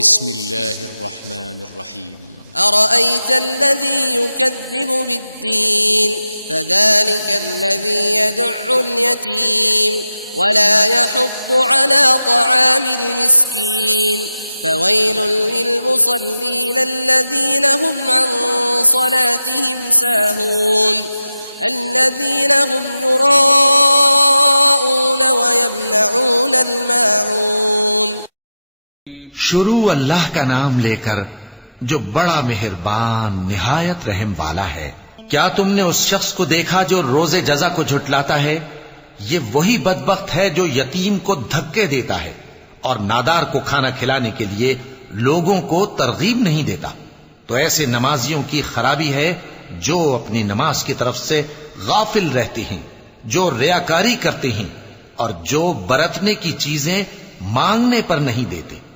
बिस्मिल्लाहिर्रहमानिर्रहीम। अरअयत अल्लज़ी युकज़्ज़िबु बिद्दीन फ़ज़ालिका अल्लज़ी यदु'उल यतीम वला यहुद्दु अला तआमिल मिस्कीन फ़वैलुल लिलमुसल्लीन अल्लज़ीन हुम अन सलातिहिम साहून الذين هم يراءون ويمنعون الماعون। शुरू अल्लाह का नाम लेकर जो बड़ा मेहरबान निहायत रहम वाला है। क्या तुमने उस शख्स को देखा जो रोजे जजा को झुटलाता है? ये वही बदबख्त है जो यतीम को धक्के देता है और नादार को खाना खिलाने के लिए लोगों को तरगीब नहीं देता। तो ऐसे नमाजियों की खराबी है जो अपनी नमाज की तरफ से गाफिल रहते हैं, जो रियाकारी करते हैं और जो बरतने की चीजें मांगने पर नहीं देते।